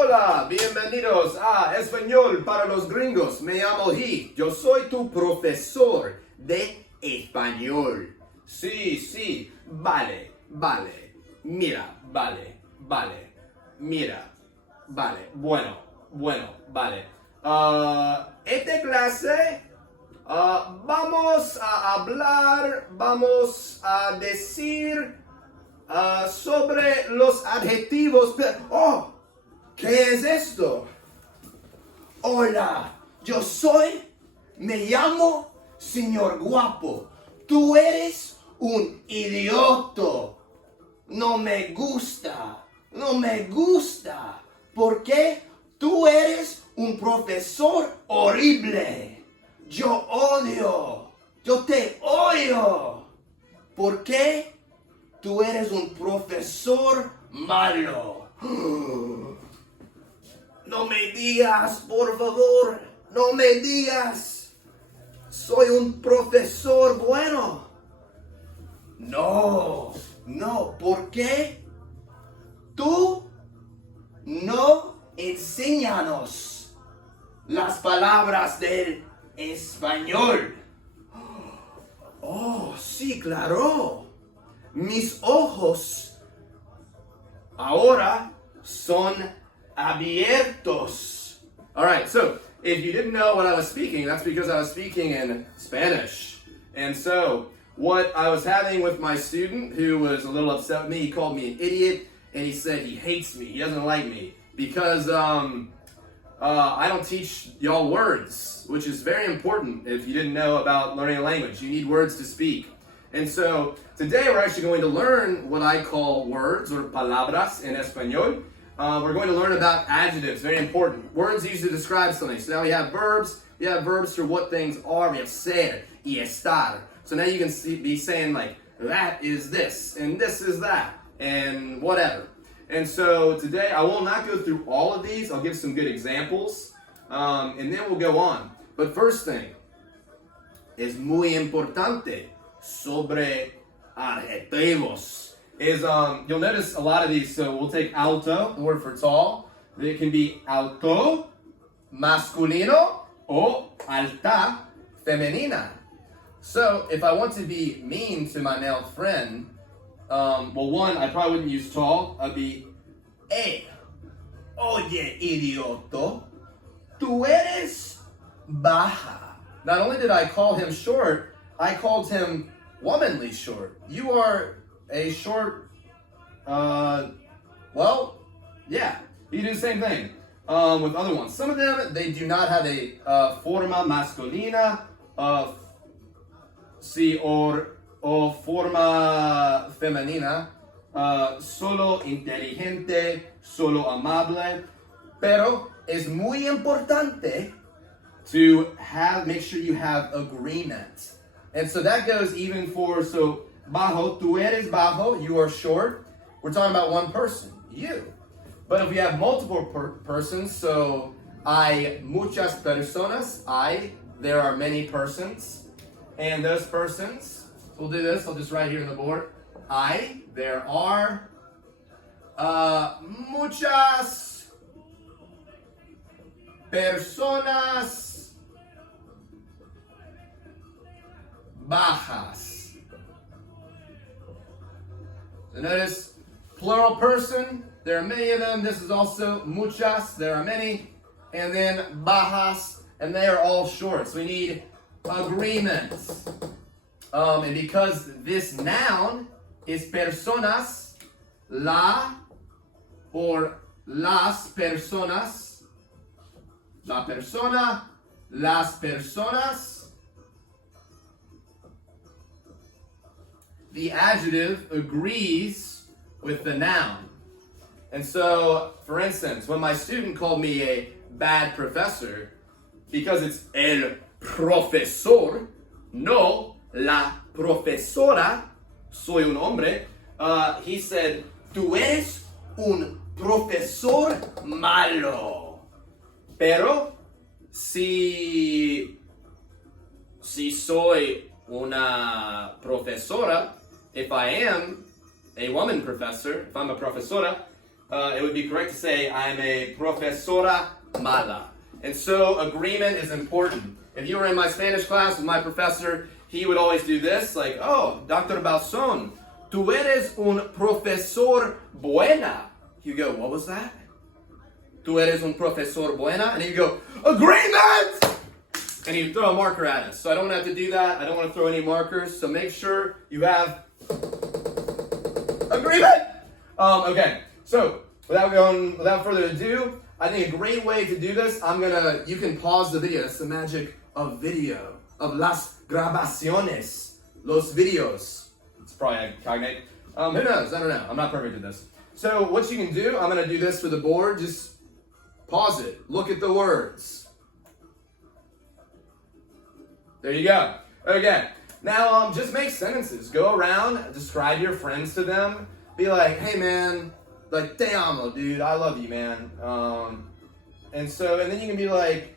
Hola, bienvenidos a Español para los Gringos. Me llamo He. Yo soy tu profesor de español. Sí, vale. Mira, vale. Mira, vale. Bueno, vale. Esta clase vamos a hablar, vamos a decir sobre los adjetivos. Oh, ¿qué es esto? Hola, me llamo señor guapo. Tú eres un idiota. No me gusta. Porque tú eres un profesor horrible. Yo te odio. ¿Por qué? Tú eres un profesor malo. No me digas, por favor, no me digas. Soy un profesor bueno. No, ¿por qué? Tú no enséñanos las palabras del español. Oh, sí, claro. Mis ojos ahora son abiertos. All right, so if you didn't know what I was speaking, that's because I was speaking in Spanish. And so what I was having with my student who was a little upset with me, he called me an idiot, and he said he hates me, he doesn't like me, because I don't teach y'all words, which is very important if you didn't know about learning a language. You need words to speak. And so today we're actually going to learn what I call words or palabras in Español. We're going to learn about adjectives, very important. Words used to describe something. So now we have verbs. We have verbs for what things are. We have ser y estar. So now you can be saying like, that is this, and this is that, and whatever. And so today I will not go through all of these. I'll give some good examples, and then we'll go on. But first thing is muy importante sobre adjetivos. You'll notice a lot of these. So we'll take alto, the word for tall. It can be alto, masculino, o alta, femenina. So if I want to be mean to my male friend, one, I probably wouldn't use tall. I'd be, oye, idioto, tú eres baja. Not only did I call him short, I called him womanly short. You are a short, you do the same thing with other ones. Some of them, they do not have a forma masculina, o forma femenina, solo inteligente, solo amable, pero es muy importante to make sure you have agreement. And so that goes even for, bajo, tú eres bajo, you are short. We're talking about one person, you. But if we have multiple persons, so muchas personas, there are many persons. And those persons, we'll do this, I'll just write here on the board. There are muchas personas bajas. So notice, plural person, there are many of them. This is also muchas, there are many. And then bajas, and they are all short. So we need agreements. And because this noun is personas, la or las personas, la persona, las personas, the adjective agrees with the noun. And so, for instance, when my student called me a bad professor, because it's el profesor, no la profesora, soy un hombre, he said, tú eres un profesor malo. Pero si soy una profesora, if I am a woman professor, if I'm a profesora, it would be correct to say, I'm a profesora mala. And so agreement is important. If you were in my Spanish class with my professor, he would always do this, like, oh, Dr. Balson, tú eres un profesor buena. You go, what was that? Tú eres un profesor buena? And he'd go, agreement! And he'd throw a marker at us. So I don't have to do that. I don't want to throw any markers. So make sure you have agreement. Okay. So without further ado, I think a great way to do this, you can pause the video. That's the magic of video, of las grabaciones, los videos. It's probably a cognate. Who knows? I don't know. I'm not perfect at this. So what you can do, I'm going to do this for the board. Just pause it. Look at the words. There you go. Okay. Now, just make sentences. Go around, describe your friends to them. Be like, hey man, like, te amo, dude. I love you, man. And then you can be like,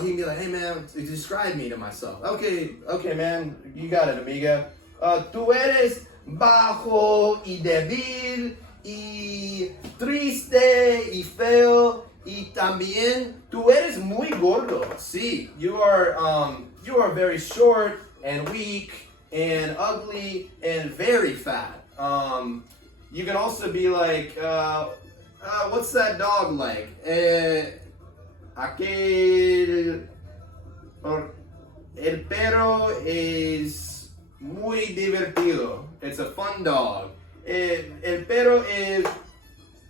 he can be like, hey man, describe me to myself. Okay, man, you got it, amiga. Tú eres bajo y débil y triste y feo y también tú eres muy gordo. Sí, you are very short and weak and ugly and very fat. You can also be like, what's that dog like? El perro es muy divertido. It's a fun dog. El perro es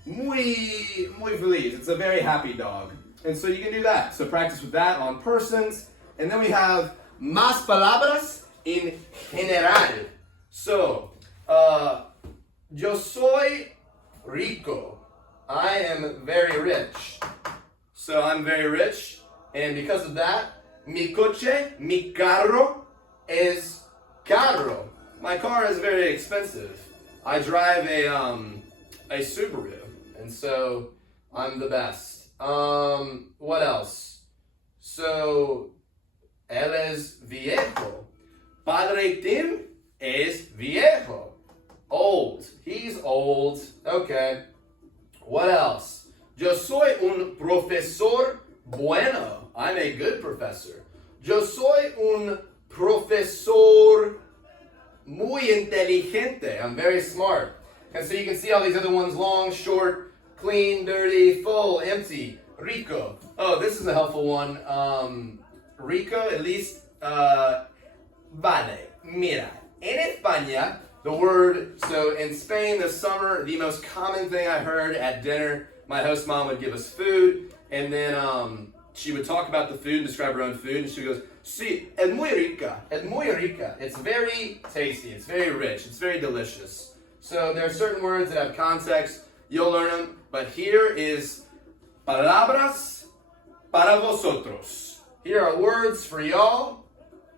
muy feliz. It's a very happy dog. And so you can do that. So practice with that on persons. And then we have más palabras en general. So, yo soy rico. I am very rich. So I'm very rich. And because of that, mi coche, mi carro es caro. My car is very expensive. I drive a Subaru. And so I'm the best. What else? So, él es viejo. Padre Tim es viejo. Old. He's old. Okay. What else? Yo soy un profesor bueno. I'm a good professor. Yo soy un profesor muy inteligente. I'm very smart. And so you can see all these other ones: long, short, clean, dirty, full, empty, rico. Oh, this is a helpful one. Rico, at least, vale, mira, en España, the word, so in Spain this summer, the most common thing I heard at dinner, my host mom would give us food, and then she would talk about the food and describe her own food, and she goes, sí, es muy rica, es muy rica. It's very tasty, it's very rich, it's very delicious. So there are certain words that have context, you'll learn them, but here is palabras para vosotros. Here are words for y'all.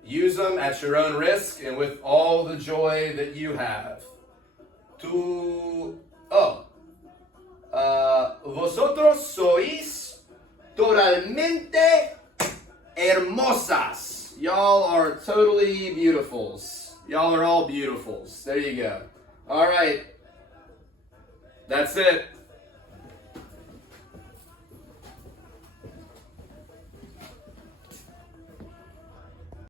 Use them at your own risk and with all the joy that you have. Vosotros sois totalmente hermosas. Y'all are totally beautifuls. Y'all are all beautifuls. There you go. All right. That's it.